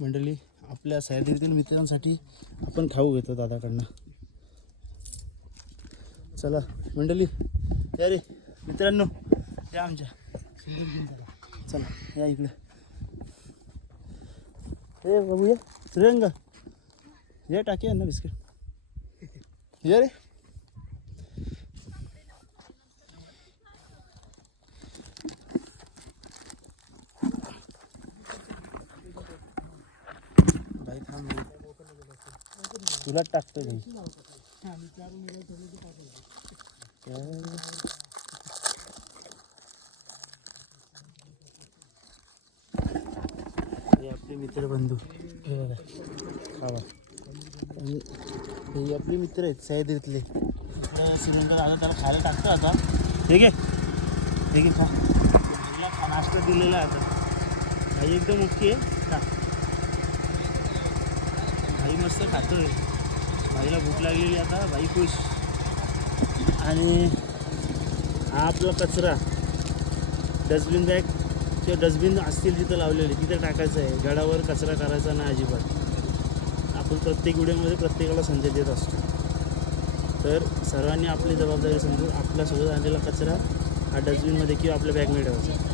मंडळी आपल्या सह्याद्रीतील मित्रांसाठी आपण खाऊ घेतो दादाकडनं. चला मंडळी या रे मित्रांनो, या आमच्या चला या इकडे. हे बाबू ये श्रीरंग ये टाकी ना बिस्किट ये रे. भाई थांब तुला टाकतो भाई. हे आपले मित्र बंधू हे बघा खावा. आणि हे आपले मित्र आहेत सह्याद्रीतले. इकडं श्रीरंग दादा त्याला खायला टाकतो आता. हे घे खा. खा नाश्ता दिलेला आहे आता. भाई एकदम ओके खा. भाई मस्त खातोय. भाईला भूक लागलेली आता. भाई खुश. आणि हा आपला कचरा डस्टबिन बॅग किंवा डस्टबिन असतील जिथं लावलेले तिथे टाकायचं आहे. गडावर कचरा करायचा ना अजिबात. आपण प्रत्येक व्हिडिओमध्ये प्रत्येकाला संदेश देत असतो. तर सर्वांनी आपली जबाबदारी समजून आपल्यासोबत आणलेला कचरा हा डस्टबिनमध्ये किंवा आपल्या बॅगमध्ये ठेवायचा.